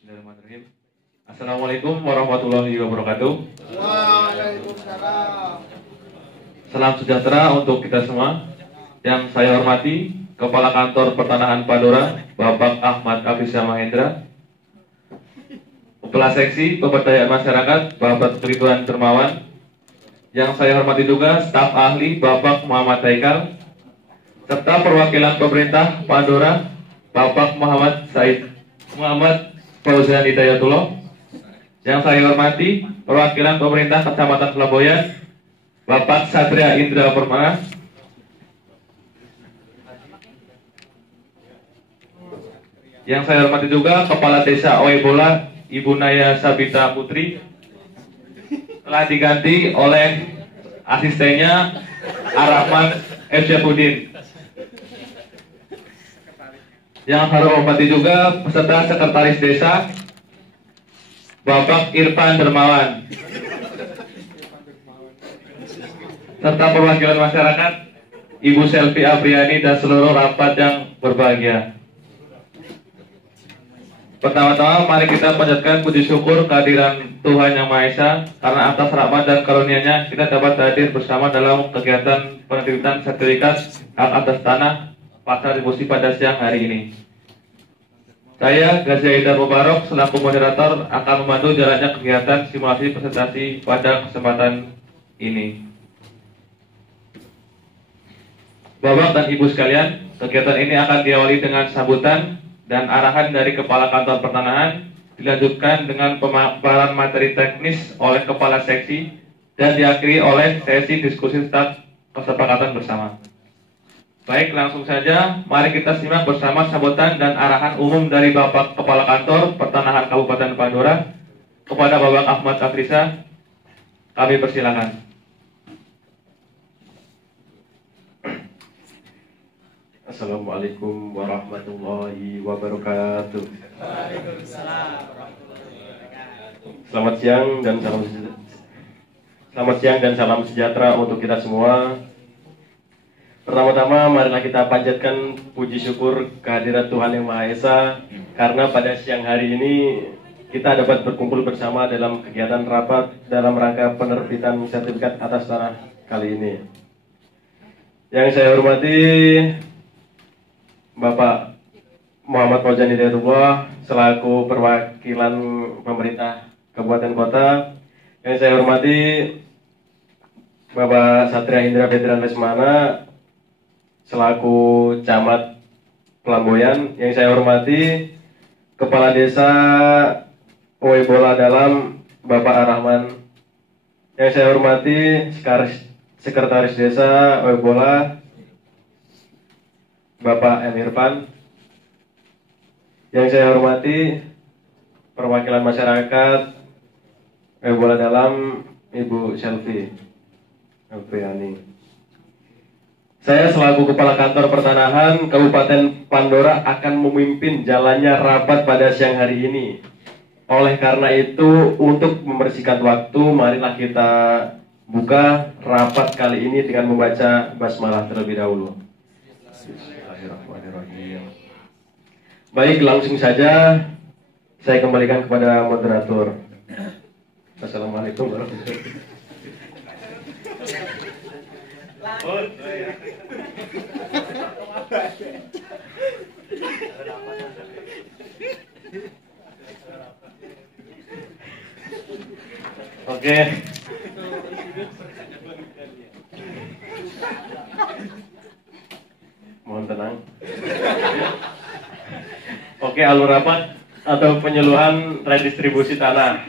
Bismillahirrahmanirrahim. Assalamualaikum warahmatullahi wabarakatuh. Waalaikumsalam. Salam sejahtera untuk kita semua. Yang saya hormati Kepala Kantor Pertanahan Pandora, Bapak Ahmad Afisa Mahendra. Kepala Seksi Pemberdayaan Masyarakat, Bapak Ridwan Dermawan. Yang saya hormati juga staf ahli, Bapak Muhammad Haikal. Serta perwakilan pemerintah Pandora, Bapak Muhammad Fauzan Hidayatullah. Yang saya hormati perwakilan pemerintah Kecamatan Flamboyan, Bapak Satria Indra Permana. Yang saya hormati juga Kepala Desa Oebola, Ibu Naya Sabita Putri, telah diganti oleh asistennya Arahman F. Syafudin. Yang saya hormati juga peserta sekretaris desa, Bapak Irfan Dermawan, serta perwakilan masyarakat, Ibu Selvi Apriani dan seluruh rapat yang berbahagia. Pertama-tama mari kita panjatkan puji syukur kehadiran Tuhan Yang Maha Esa, karena atas rahmat dan karunia-Nya kita dapat hadir bersama dalam kegiatan penerbitan sertifikat hak atas tanah pasar Ribusi pada siang hari ini. Saya, Gazi Haidar Mubarok, selaku moderator akan membantu jalannya kegiatan simulasi presentasi pada kesempatan ini. Bapak dan Ibu sekalian, kegiatan ini akan diawali dengan sambutan dan arahan dari Kepala Kantor Pertanahan, dilanjutkan dengan pemaparan materi teknis oleh Kepala Seksi, dan diakhiri oleh sesi diskusi staf kesepakatan bersama. Baik, langsung saja mari kita simak bersama sambutan dan arahan umum dari Bapak Kepala Kantor Pertanahan Kabupaten Pandora kepada Bapak Ahmad Afisa. Kami persilakan. Assalamualaikum warahmatullahi wabarakatuh. Waalaikumsalam warahmatullahi wabarakatuh. Selamat siang dan salam sejahtera untuk kita semua. Pertama-tama marilah kita panjatkan puji syukur kehadirat Tuhan Yang Maha Esa, karena pada siang hari ini kita dapat berkumpul bersama dalam kegiatan rapat dalam rangka penerbitan sertifikat atas tanah kali ini. Yang saya hormati Bapak Muhammad Fauzan Hidayatullah selaku perwakilan pemerintah Kabupaten Kota. Yang saya hormati Bapak Satria Indra Lesmana selaku Camat Flamboyan. Yang saya hormati Kepala Desa Oebola Dalam Bapak Arahman. Yang saya hormati Sekretaris Desa Oebola Bapak M. Irfan. Yang saya hormati perwakilan masyarakat Oebola Dalam Ibu Selvi Apriani. Saya selaku Kepala Kantor Pertanahan Kabupaten Pandora akan memimpin jalannya rapat pada siang hari ini. Oleh karena itu, untuk membersihkan waktu, marilah kita buka rapat kali ini dengan membaca basmalah terlebih dahulu. Bismillahirrahmanirrahim. Baik, langsung saja saya kembalikan kepada moderator. Assalamualaikum warahmatullahi wabarakatuh. Oke. Mohon tenang. Oke, alur rapat atau penyeluruhan redistribusi tanah,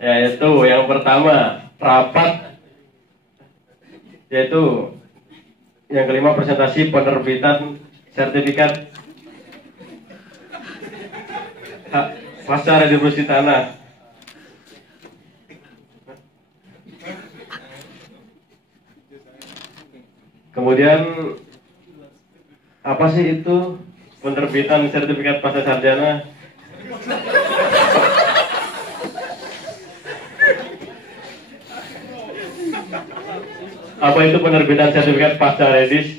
yaitu yang pertama rapat, yaitu yang kelima presentasi penerbitan sertifikat pasca redistribusi tanah. Kemudian apa sih itu penerbitan sertifikat pasca sarjana? Apa itu penerbitan sertifikat pasca redis?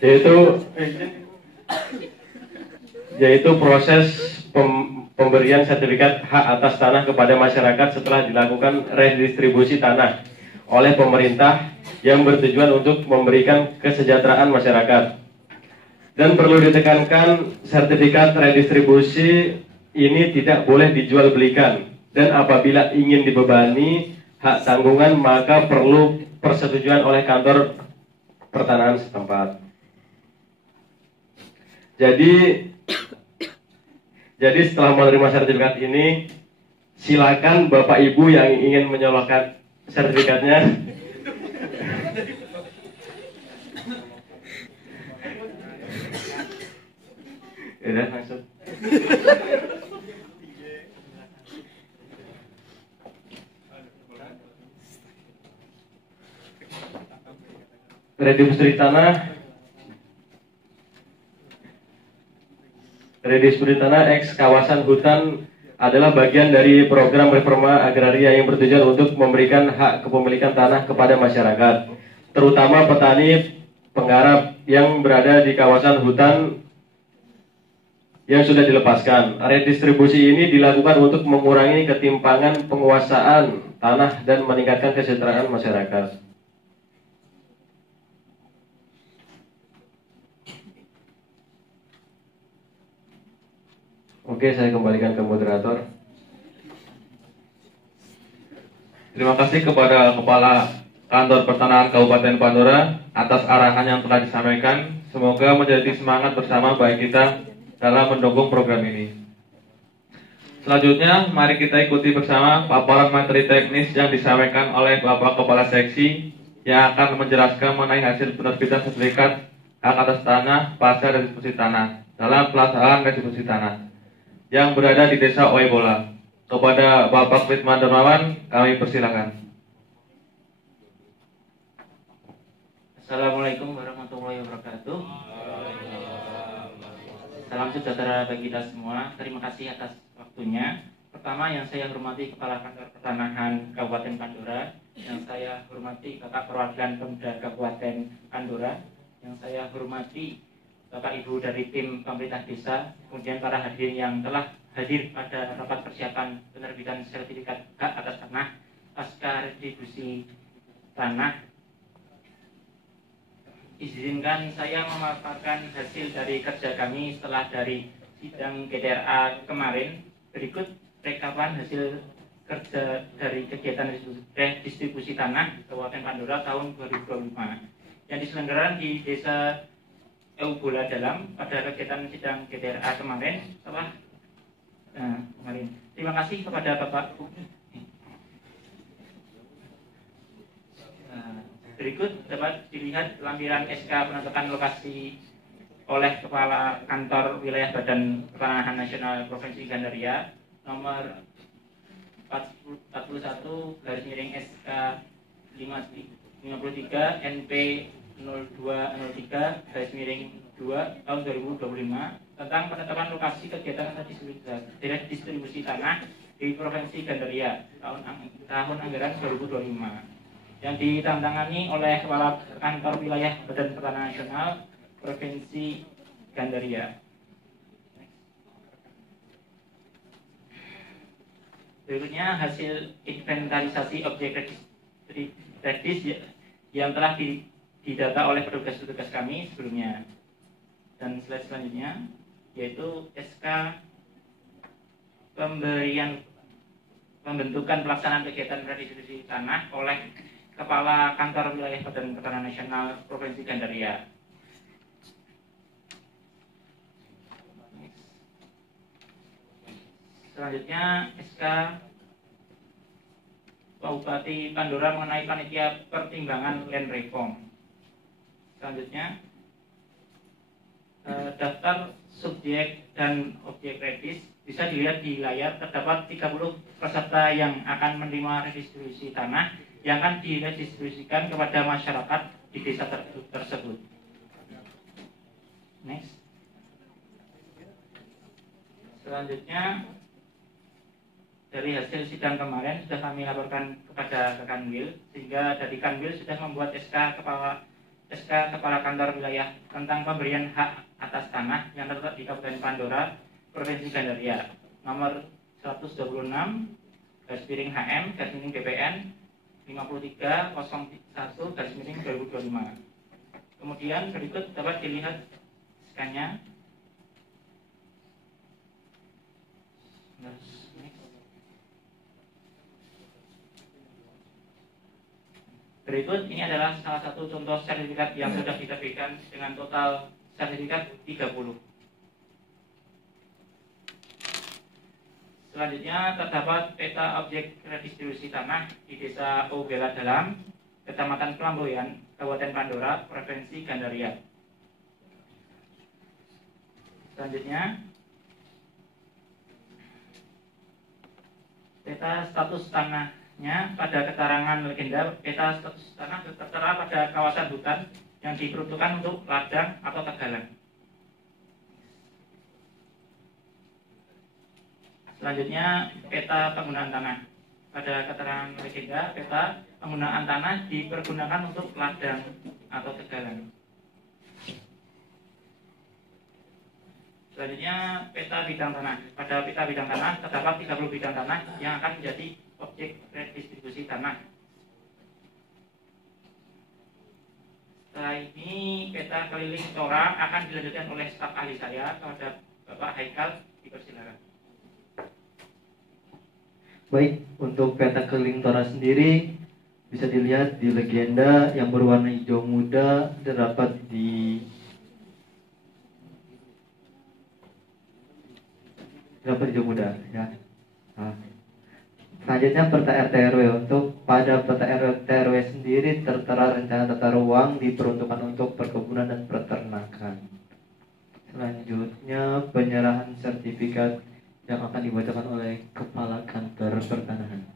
Yaitu yaitu proses pemberian sertifikat hak atas tanah kepada masyarakat setelah dilakukan redistribusi tanah oleh pemerintah yang bertujuan untuk memberikan kesejahteraan masyarakat. Dan perlu ditekankan, sertifikat redistribusi ini tidak boleh dijual belikan, dan apabila ingin dibebani hak tanggungan maka perlu persetujuan oleh kantor pertanahan setempat. Jadi setelah menerima sertifikat ini, silakan Bapak Ibu yang ingin menyolokkan sertifikatnya udah langsung. Redistribusi tanah eks kawasan hutan adalah bagian dari program reforma agraria yang bertujuan untuk memberikan hak kepemilikan tanah kepada masyarakat, terutama petani penggarap yang berada di kawasan hutan yang sudah dilepaskan. Redistribusi ini dilakukan untuk mengurangi ketimpangan penguasaan tanah dan meningkatkan kesejahteraan masyarakat. Oke, saya kembalikan ke moderator. Terima kasih kepada Kepala Kantor Pertanahan Kabupaten Pandora atas arahan yang telah disampaikan. Semoga menjadi semangat bersama baik kita dalam mendukung program ini. Selanjutnya, mari kita ikuti bersama paparan materi teknis yang disampaikan oleh Bapak Kepala Seksi yang akan menjelaskan mengenai hasil penerbitan sertifikat hak atas tanah pasca redistribusi tanah dalam pelaksanaan redistribusi tanah yang berada di Desa Oebola. Kepada Bapak Ridwan Dermawan, kami persilakan. Assalamualaikum warahmatullahi wabarakatuh. Salam sejahtera bagi kita semua. Terima kasih atas waktunya. Pertama yang saya hormati Kepala Kantor Pertanahan Kabupaten Pandora, yang saya hormati Kakak Perwakilan Pemda Kabupaten Pandora, yang saya hormati Bapak Ibu dari tim pemerintah desa, kemudian para hadirin yang telah hadir pada rapat persiapan penerbitan sertifikat hak atas tanah pasca redistribusi tanah. Izinkan saya memaparkan hasil dari kerja kami setelah dari sidang GTRA kemarin. Berikut rekapan hasil kerja dari kegiatan redistribusi tanah Kabupaten Pandora tahun 2025 yang diselenggarakan di Desa Oebola Dalam pada kegiatan sidang GTRA kemarin kemarin. Terima kasih kepada Bapak. Berikut dapat dilihat lampiran SK penentukan lokasi oleh Kepala Kantor Wilayah Badan Pertanahan Nasional Provinsi Gandaria nomor 41 /SK 53 NP 0203/2 tahun 2025 tentang penetapan lokasi kegiatan redistribusi tanah di Provinsi Gandaria tahun anggaran 2025 yang ditantangani oleh Kepala Kantor Wilayah Badan Pertanahan Nasional Provinsi Gandaria. Berikutnya hasil inventarisasi objek redis yang telah didata oleh petugas-petugas kami sebelumnya. Dan slide selanjutnya yaitu SK pembentukan pelaksanaan kegiatan redistribusi tanah oleh Kepala Kantor Wilayah Badan Pertanahan Nasional Provinsi Gandaria. Selanjutnya SK Bupati Pandora mengenai panitia pertimbangan land reform. Selanjutnya daftar subjek dan objek redis bisa dilihat di layar. Terdapat 30 peserta yang akan menerima redistribusi tanah yang akan diredistribusikan kepada masyarakat di desa tersebut. Next. Selanjutnya dari hasil sidang kemarin sudah kami laporkan kepada Kanwil, sehingga dari Kanwil sudah membuat SK Kepala SK Kepala Kantor Wilayah tentang pemberian hak atas tanah yang terletak di Kabupaten Pandora, Provinsi Gandaria, nomor 126 HM BPN 5301 2025. Kemudian berikut dapat dilihat skannya. Berikut ini adalah salah satu contoh sertifikat yang sudah diterbitkan dengan total sertifikat 30. Selanjutnya terdapat peta objek redistribusi tanah di Desa Obela Dalam, Kecamatan Pelamboyan, Kabupaten Pandora, Provinsi Gandaria. Selanjutnya peta status tanahnya pada keterangan legenda. Peta status tanah tertera pada kawasan hutan yang diperuntukkan untuk ladang atau tegalan. Selanjutnya peta penggunaan tanah. Pada keterangan legenda, peta penggunaan tanah dipergunakan untuk ladang atau tegalan. Selanjutnya peta bidang tanah. Pada peta bidang tanah terdapat 30 bidang tanah yang akan menjadi objek redistribusi tanah. Setelah ini peta keliling tora akan dilanjutkan oleh staf ahli saya kepada Bapak Haikal. Dipersilakan. Baik, untuk peta keliling tora sendiri bisa dilihat di legenda yang berwarna hijau muda terdapat di hijau muda ya. Nah, selanjutnya peta RT RW. Untuk pada peta RT RW sendiri tertera rencana tata ruang diperuntukkan untuk perkebunan dan peternakan. Selanjutnya penyerahan sertifikat yang akan dibacakan oleh Kepala Kantor Pertanahan.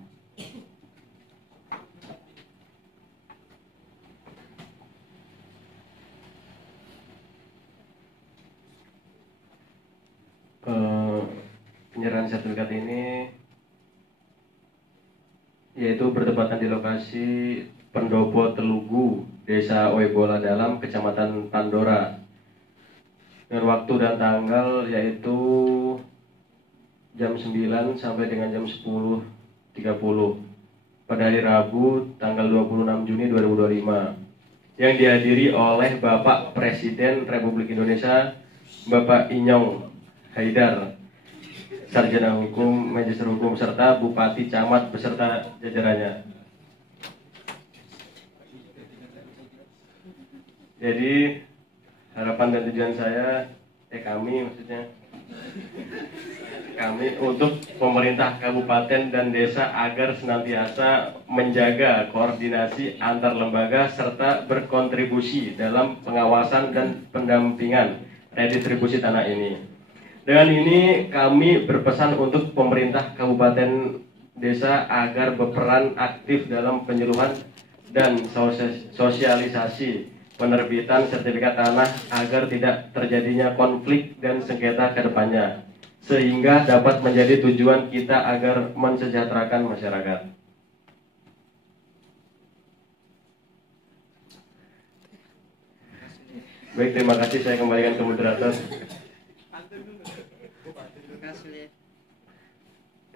Penyerahan sertifikat ini yaitu bertepatan di lokasi Pendopo Telugu, Desa Oebola Dalam, Kecamatan Pandora, dengan waktu dan tanggal yaitu jam 9 sampai dengan jam 10.30 pada hari Rabu tanggal 26 Juni 2025, yang dihadiri oleh Bapak Presiden Republik Indonesia Bapak Inyong Haidar, Sarjana Hukum, Magister Hukum, serta Bupati Camat beserta jajarannya. Jadi harapan dan tujuan saya, kami untuk pemerintah kabupaten dan desa agar senantiasa menjaga koordinasi antar lembaga serta berkontribusi dalam pengawasan dan pendampingan redistribusi tanah ini. Dengan ini kami berpesan untuk pemerintah kabupaten desa agar berperan aktif dalam penyuluhan dan sosialisasi penerbitan sertifikat tanah agar tidak terjadinya konflik dan sengketa ke depannya, sehingga dapat menjadi tujuan kita agar mensejahterakan masyarakat. Baik, terima kasih. Saya kembalikan ke moderator.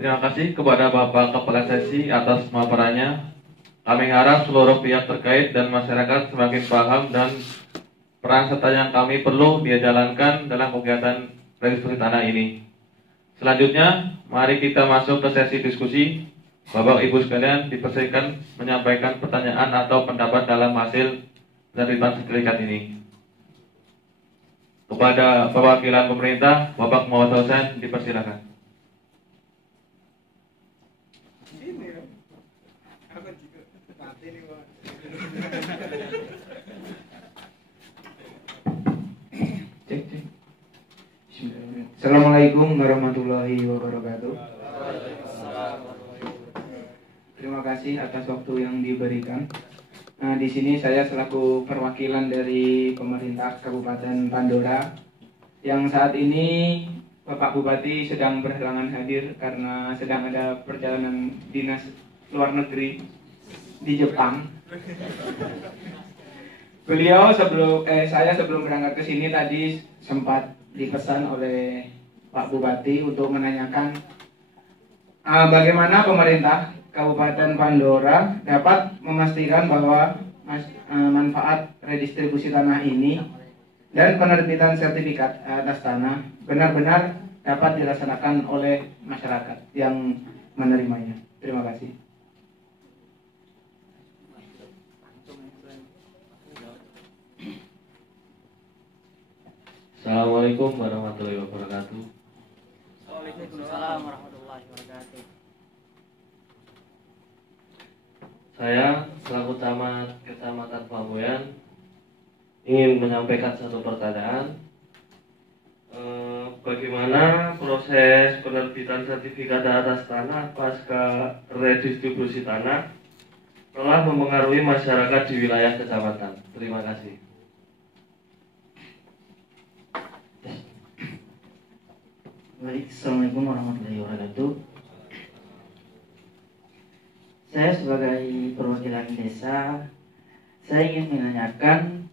Terima kasih kepada Bapak Kepala Sesi atas pemaparannya. Kami harap seluruh pihak terkait dan masyarakat semakin paham dan peran serta yang kami perlu dia jalankan dalam kegiatan redistribusi tanah ini. Selanjutnya, mari kita masuk ke sesi diskusi. Bapak Ibu sekalian dipersilakan menyampaikan pertanyaan atau pendapat dalam hasil penerbitan sertifikat ini. Kepada perwakilan pemerintah, Bapak Muhammad Hussein dipersilakan. Assalamualaikum warahmatullahi wabarakatuh. Terima kasih atas waktu yang diberikan. Nah, di sini saya selaku perwakilan dari pemerintah Kabupaten Pandora yang saat ini Bapak Bupati sedang berhalangan hadir karena sedang ada perjalanan dinas luar negeri di Jepang. Saya sebelum berangkat ke sini tadi sempat dipesan oleh Pak Bupati untuk menanyakan bagaimana pemerintah Kabupaten Pandora dapat memastikan bahwa manfaat redistribusi tanah ini dan penerbitan sertifikat atas tanah benar-benar dapat dilaksanakan oleh masyarakat yang menerimanya. Terima kasih. Assalamualaikum warahmatullahi wabarakatuh. Waalaikumsalam warahmatullahi wabarakatuh. Saya selaku camat Kecamatan Pelabuhan ingin menyampaikan satu pertanyaan. Bagaimana proses penerbitan sertifikat atas tanah pasca redistribusi tanah telah mempengaruhi masyarakat di wilayah kecamatan? Terima kasih. Baik, Assalamualaikum warahmatullahi wabarakatuh. Saya sebagai perwakilan desa, saya ingin menanyakan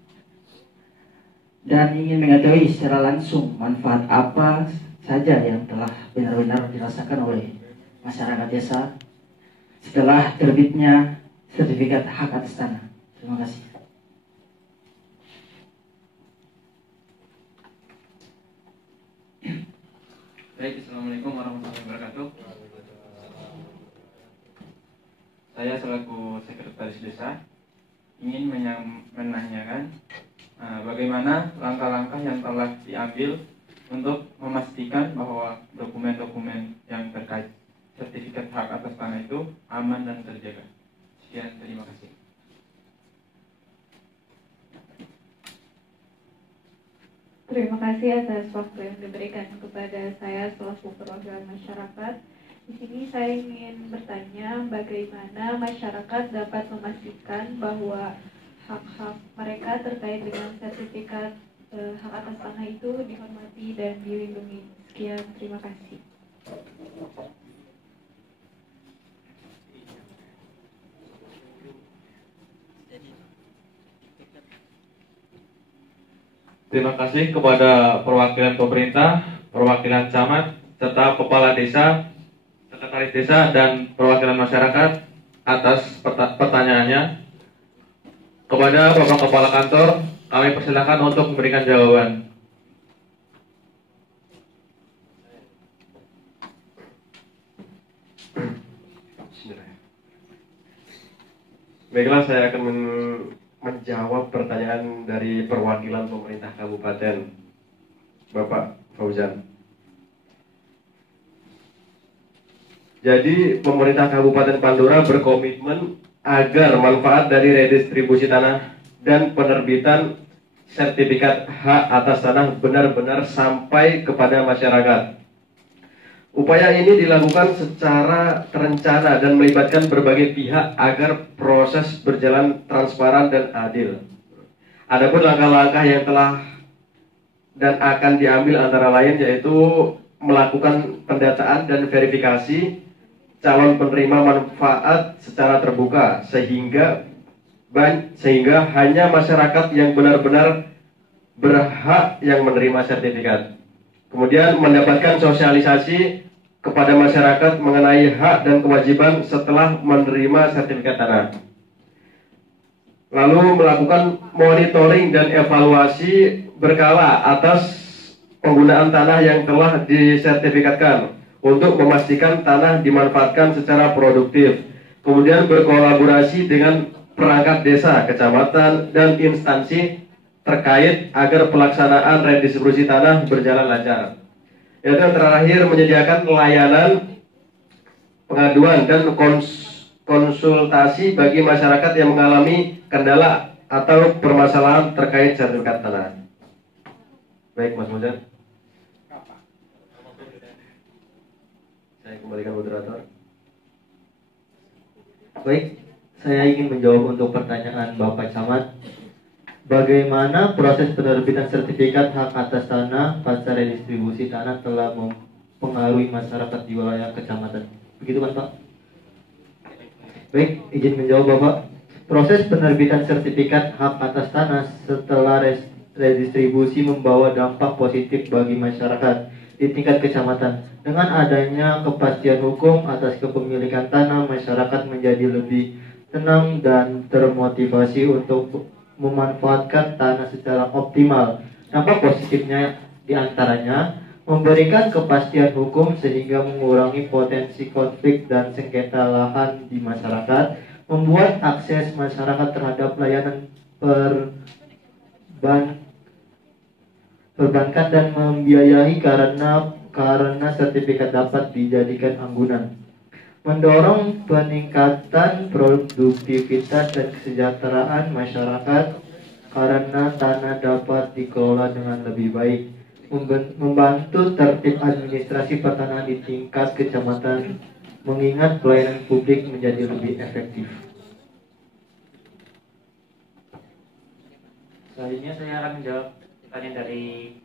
dan ingin mengetahui secara langsung manfaat apa saja yang telah benar-benar dirasakan oleh masyarakat desa setelah terbitnya sertifikat hak atas tanah. Terima kasih. Baik, Assalamualaikum warahmatullahi wabarakatuh. Saya selaku sekretaris desa ingin menanyakan bagaimana langkah-langkah yang telah diambil untuk memastikan bahwa dokumen-dokumen yang terkait sertifikat hak atas tanah itu aman dan terjaga. Sekian, terima kasih. Terima kasih atas waktu yang diberikan kepada saya selaku perwakilan masyarakat. Di sini saya ingin bertanya bagaimana masyarakat dapat memastikan bahwa hak-hak mereka terkait dengan sertifikat hak atas tanah itu dihormati dan dilindungi. Sekian, terima kasih. Terima kasih kepada perwakilan pemerintah, perwakilan camat, serta kepala desa, sekretaris desa, dan perwakilan masyarakat atas pertanyaannya. Kepada Bapak Kepala Kantor, kami persilakan untuk memberikan jawaban. Baiklah, saya akan menjawab pertanyaan dari perwakilan pemerintah kabupaten, Bapak Fauzan. Jadi pemerintah Kabupaten Pandora berkomitmen agar manfaat dari redistribusi tanah dan penerbitan sertifikat hak atas tanah benar-benar sampai kepada masyarakat. Upaya ini dilakukan secara terencana dan melibatkan berbagai pihak agar proses berjalan transparan dan adil. Adapun langkah-langkah yang telah dan akan diambil antara lain yaitu melakukan pendataan dan verifikasi calon penerima manfaat secara terbuka sehingga hanya masyarakat yang benar-benar berhak yang menerima sertifikat. Kemudian mendapatkan sosialisasi kepada masyarakat mengenai hak dan kewajiban setelah menerima sertifikat tanah. Lalu melakukan monitoring dan evaluasi berkala atas penggunaan tanah yang telah disertifikatkan untuk memastikan tanah dimanfaatkan secara produktif. Kemudian berkolaborasi dengan perangkat desa, kecamatan, dan instansi terkait agar pelaksanaan redistribusi tanah berjalan lancar. Yaitu yang terakhir menyediakan layanan pengaduan dan konsultasi bagi masyarakat yang mengalami kendala atau permasalahan terkait sertifikat tanah. Baik, Mas Mujan. Saya kembalikan moderator. Baik, saya ingin menjawab untuk pertanyaan Bapak Camat. Bagaimana proses penerbitan sertifikat hak atas tanah pasca redistribusi tanah telah mempengaruhi masyarakat di wilayah kecamatan? Begitu kan, Pak? Baik, izin menjawab Bapak. Proses penerbitan sertifikat hak atas tanah setelah redistribusi membawa dampak positif bagi masyarakat di tingkat kecamatan. Dengan adanya kepastian hukum atas kepemilikan tanah, masyarakat menjadi lebih tenang dan termotivasi untuk memanfaatkan tanah secara optimal. Dampak positifnya diantaranya memberikan kepastian hukum sehingga mengurangi potensi konflik dan sengketa lahan di masyarakat, membuat akses masyarakat terhadap layanan perbankan dan membiayai karena sertifikat dapat dijadikan anggunan, mendorong peningkatan produktivitas dan kesejahteraan masyarakat karena tanah dapat dikelola dengan lebih baik, membantu tertib administrasi pertanahan di tingkat kecamatan, mengingat pelayanan publik menjadi lebih efektif. Selanjutnya saya akan menjawab pertanyaan dari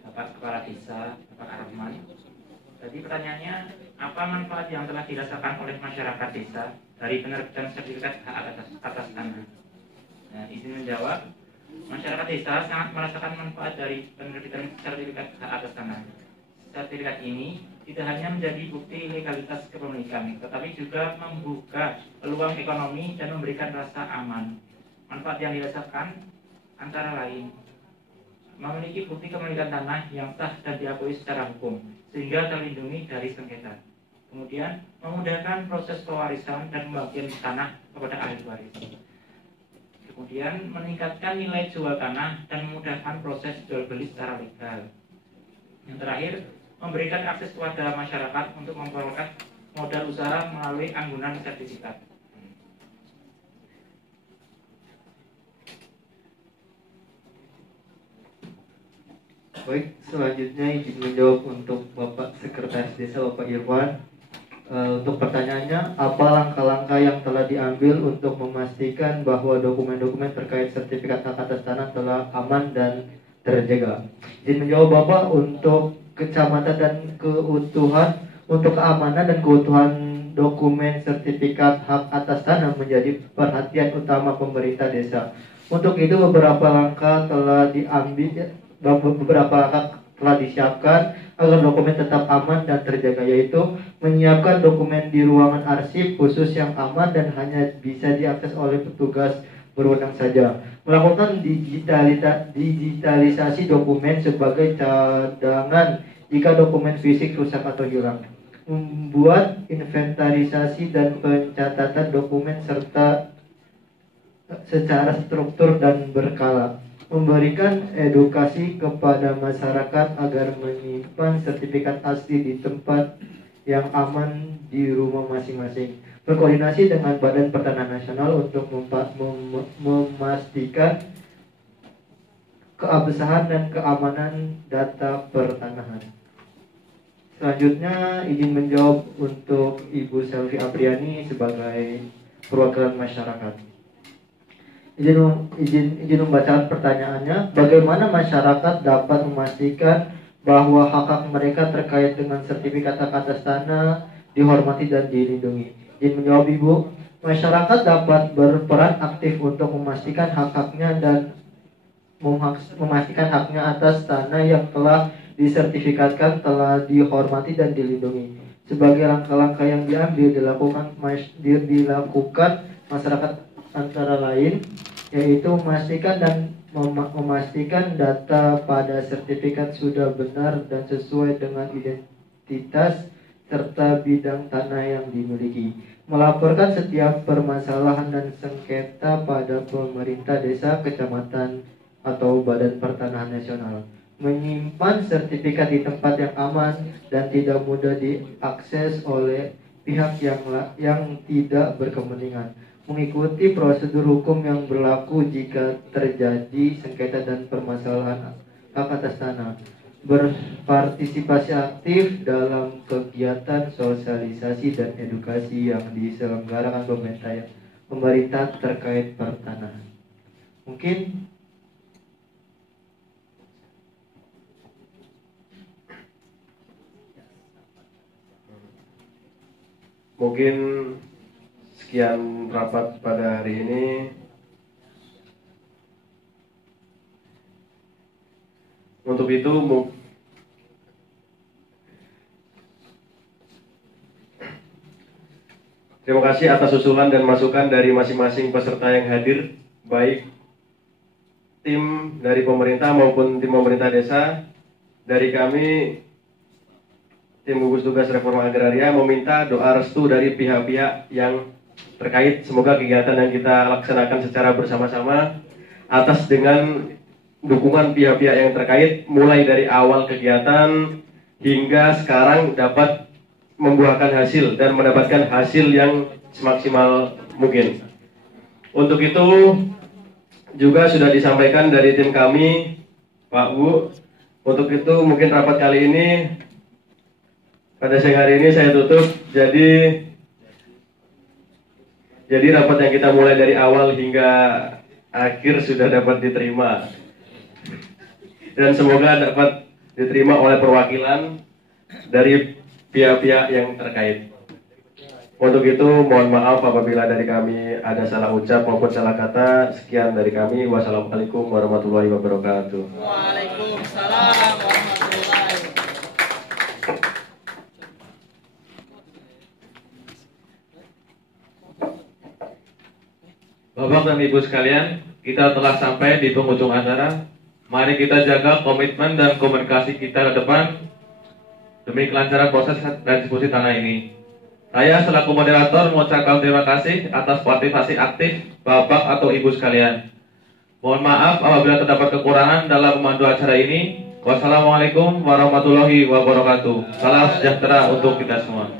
Bapak Kepala Desa, Bapak Arman. Jadi pertanyaannya, apa manfaat yang telah dirasakan oleh masyarakat desa dari penerbitan sertifikat hak atas tanah? Nah, izin menjawab, masyarakat desa sangat merasakan manfaat dari penerbitan sertifikat hak atas tanah. Sertifikat ini tidak hanya menjadi bukti legalitas kepemilikan, tetapi juga membuka peluang ekonomi dan memberikan rasa aman. Manfaat yang dirasakan antara lain memiliki bukti kepemilikan tanah yang sah dan diakui secara hukum, sehingga terlindungi dari sengketa. Kemudian memudahkan proses pewarisan dan pembagian tanah kepada ahli waris. Kemudian meningkatkan nilai jual tanah dan memudahkan proses jual beli secara legal. Yang terakhir, memberikan akses kepada masyarakat untuk memperoleh modal usaha melalui anggunan sertifikat. Baik, selanjutnya izin menjawab untuk Bapak Sekretaris Desa, Bapak Irwan. Untuk pertanyaannya, apa langkah-langkah yang telah diambil untuk memastikan bahwa dokumen-dokumen terkait sertifikat hak atas tanah telah aman dan terjaga? Izin menjawab Bapak, untuk kecamatan dan untuk keamanan dan keutuhan dokumen sertifikat hak atas tanah menjadi perhatian utama pemerintah desa. Untuk itu beberapa langkah telah disiapkan agar dokumen tetap aman dan terjaga, yaitu menyiapkan dokumen di ruangan arsip khusus yang aman dan hanya bisa diakses oleh petugas berwenang saja, melakukan digitalisasi dokumen sebagai cadangan jika dokumen fisik rusak atau hilang, membuat inventarisasi dan pencatatan dokumen serta secara struktur dan berkala, memberikan edukasi kepada masyarakat agar menyimpan sertifikat asli di tempat yang aman di rumah masing-masing, berkoordinasi dengan Badan Pertanahan Nasional untuk memastikan keabsahan dan keamanan data pertanahan. Selanjutnya izin menjawab untuk Ibu Selvi Apriani sebagai perwakilan masyarakat. Izin membacakan pertanyaannya. Bagaimana masyarakat dapat memastikan bahwa hak-hak mereka terkait dengan sertifikat hak atas tanah dihormati dan dilindungi? Izin menjawab Ibu. Masyarakat dapat berperan aktif untuk memastikan hak-haknya dan memastikan haknya atas tanah yang telah disertifikatkan telah dihormati dan dilindungi. Sebagai langkah-langkah yang dilakukan masyarakat antara lain, yaitu memastikan data pada sertifikat sudah benar dan sesuai dengan identitas serta bidang tanah yang dimiliki, melaporkan setiap permasalahan dan sengketa pada pemerintah desa, kecamatan, atau Badan Pertanahan Nasional, menyimpan sertifikat di tempat yang aman dan tidak mudah diakses oleh pihak yang tidak berkepentingan, mengikuti prosedur hukum yang berlaku jika terjadi sengketa dan permasalahan hak atas tanah, berpartisipasi aktif dalam kegiatan sosialisasi dan edukasi yang diselenggarakan pemerintah terkait pertanahan. Mungkin sekian rapat pada hari ini. Untuk itu terima kasih atas usulan dan masukan dari masing-masing peserta yang hadir, baik tim dari pemerintah maupun tim pemerintah desa. Dari kami, tim gugus tugas reforma agraria, meminta doa restu dari pihak-pihak yang terkait. Semoga kegiatan yang kita laksanakan secara bersama-sama atas dengan dukungan pihak-pihak yang terkait, mulai dari awal kegiatan hingga sekarang dapat membuahkan hasil dan mendapatkan hasil yang semaksimal mungkin. Untuk itu juga sudah disampaikan dari tim kami, Pak Bu. Untuk itu mungkin rapat kali ini pada siang hari ini saya tutup. Jadi rapat yang kita mulai dari awal hingga akhir sudah dapat diterima dan semoga dapat diterima oleh perwakilan dari pihak-pihak yang terkait. Untuk itu mohon maaf apabila dari kami ada salah ucap maupun salah kata. Sekian dari kami. Wassalamualaikum warahmatullahi wabarakatuh. Waalaikumsalam warahmatullahi wabarakatuh. Bapak dan Ibu sekalian, kita telah sampai di penghujung acara. Mari kita jaga komitmen dan komunikasi kita ke depan demi kelancaran proses dan diskusi tanah ini. Saya selaku moderator mengucapkan terima kasih atas partisipasi aktif Bapak atau Ibu sekalian. Mohon maaf apabila terdapat kekurangan dalam memandu acara ini. Wassalamualaikum warahmatullahi wabarakatuh. Salam sejahtera untuk kita semua.